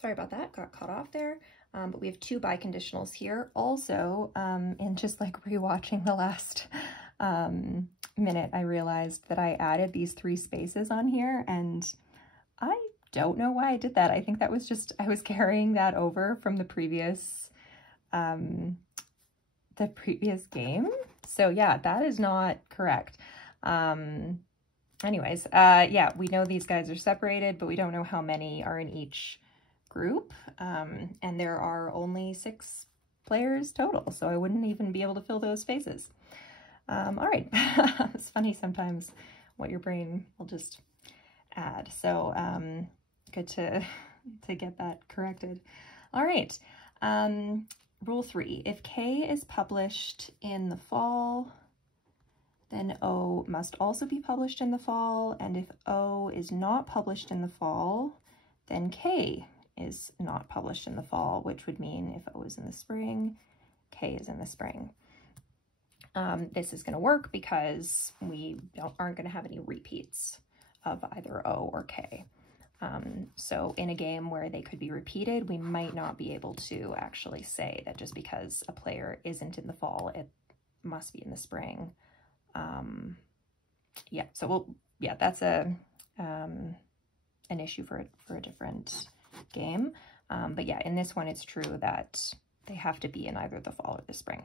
Sorry about that, got cut off there. But we have two biconditionals here. Also, in just like rewatching the last minute, I realized that I added these 3 spaces on here, and I don't know why I did that. I think that was just, I was carrying that over from the previous game. So yeah, that is not correct. Anyways, yeah, we know these guys are separated, but we don't know how many are in each group. And there are only 6 players total, so I wouldn't even be able to fill those spaces. All right, it's funny sometimes what your brain will just add. So good to get that corrected. All right, rule 3, if K is published in the fall, then O must also be published in the fall, and if O is not published in the fall, then K is not published in the fall, which would mean if O is in the spring, K is in the spring. This is going to work because we aren't going to have any repeats of either O or K. So in a game where they could be repeated, we might not be able to actually say that just because a player isn't in the fall, it must be in the spring. Yeah, so yeah, that's an issue for a different game. But yeah, in this one, it's true that they have to be in either the fall or the spring.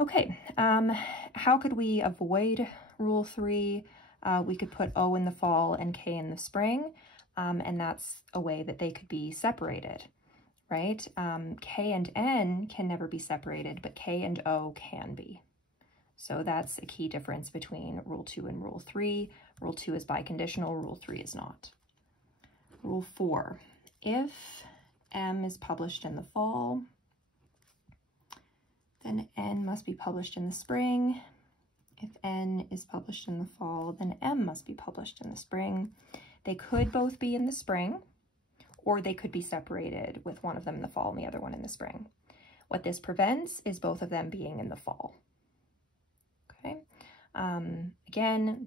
Okay, how could we avoid rule 3? We could put O in the fall and K in the spring, and that's a way that they could be separated, right? K and N can never be separated, but K and O can be. So that's a key difference between rule 2 and rule 3. Rule 2 is biconditional, rule 3 is not. Rule 4, if M is published in the fall, then N must be published in the spring. If N is published in the fall, then M must be published in the spring. They could both be in the spring, or they could be separated with one of them in the fall and the other one in the spring. What this prevents is both of them being in the fall. Okay. Again,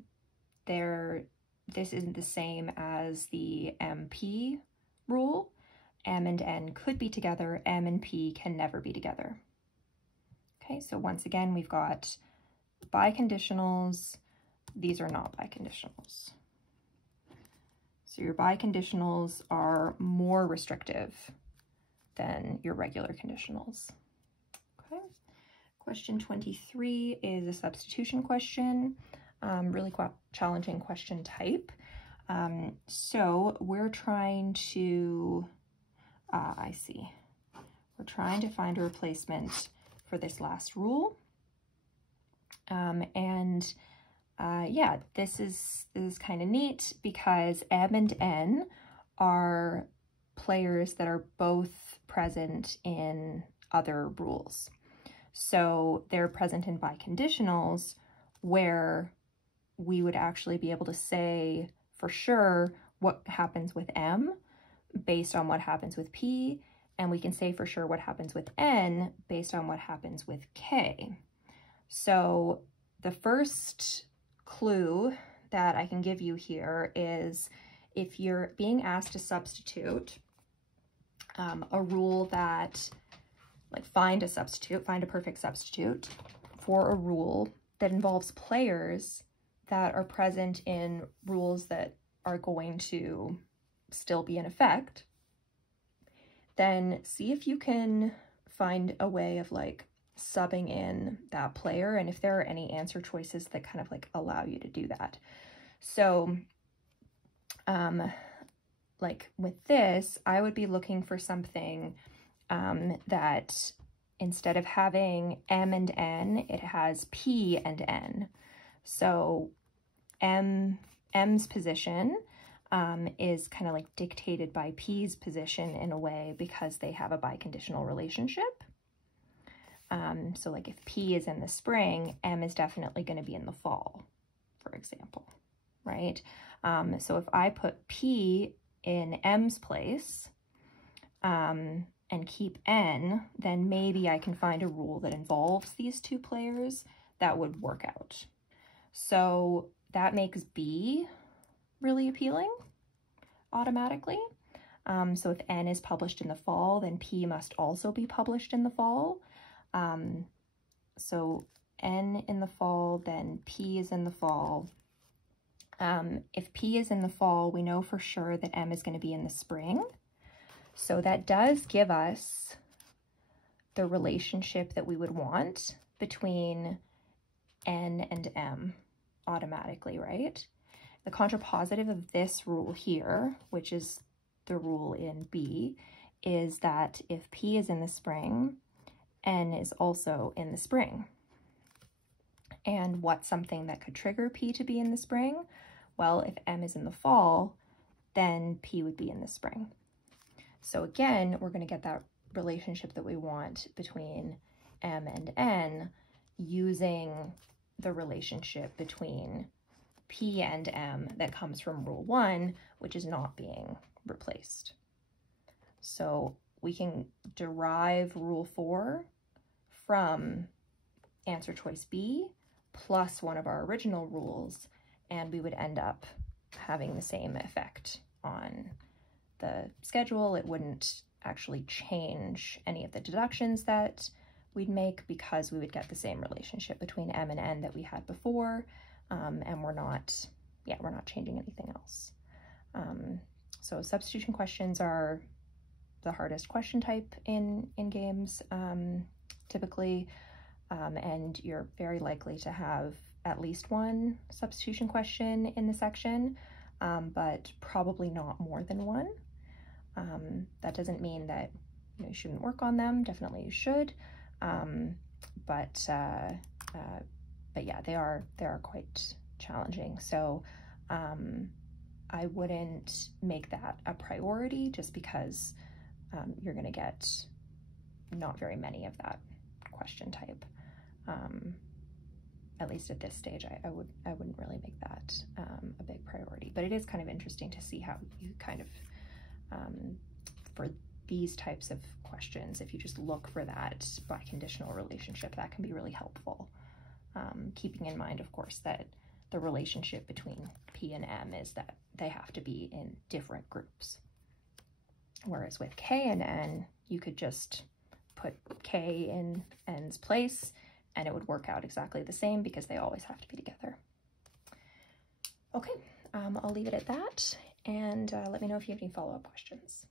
this isn't the same as the MP rule. M and N could be together, M and P can never be together. Okay, so once again, we've got biconditionals. These are not biconditionals. So your biconditionals are more restrictive than your regular conditionals. Okay. Question 23 is a substitution question, really quite challenging question type. So we're trying to, we're trying to find a replacement for this last rule. Yeah, this is kind of neat because M and N are players that are both present in other rules. So they're present in biconditionals where we would actually be able to say for sure what happens with M based on what happens with P, and we can say for sure what happens with N based on what happens with K. So the first clue that I can give you here is if you're being asked to substitute a rule that, like find a perfect substitute for a rule that involves players that are present in rules that are going to still be in effect, then see if you can find a way of like subbing in that player and if there are any answer choices that kind of like allow you to do that. So like with this, I would be looking for something that instead of having M and N, it has P and N. So M's position is kind of like dictated by P's position in a way because they have a biconditional relationship. So like if P is in the spring, M is definitely going to be in the fall, for example, right? So if I put P in M's place and keep N, then maybe I can find a rule that involves these two players that would work out. So that makes B really appealing automatically. So if N is published in the fall, then P must also be published in the fall. So N in the fall, then P is in the fall. If P is in the fall, we know for sure that M is going to be in the spring. So that does give us the relationship that we would want between N and M automatically, right? The contrapositive of this rule here, which is the rule in B, is that if P is in the spring, N is also in the spring. And what's something that could trigger P to be in the spring? Well, if M is in the fall, then P would be in the spring. So again, we're going to get that relationship that we want between M and N using the relationship between P and M that comes from Rule 1, which is not being replaced. So we can derive Rule 4 from answer choice B plus one of our original rules, and we would end up having the same effect on the schedule. It wouldn't actually change any of the deductions that we'd make because we would get the same relationship between M and N that we had before, and we're not changing anything else. So substitution questions are the hardest question type in games, typically, and you're very likely to have at least one substitution question in the section, but probably not more than one. That doesn't mean that you shouldn't work on them. Definitely you should, but yeah, they are quite challenging. So I wouldn't make that a priority just because you're going to get not very many of that question type. At least at this stage, I wouldn't really make that a big priority. But it is kind of interesting to see how you kind of, for these types of questions, if you just look for that biconditional relationship, that can be really helpful. Keeping in mind, of course, that the relationship between P and M is that they have to be in different groups. Whereas with K and N, you could just put K in N's place and it would work out exactly the same because they always have to be together. Okay, I'll leave it at that, and let me know if you have any follow-up questions.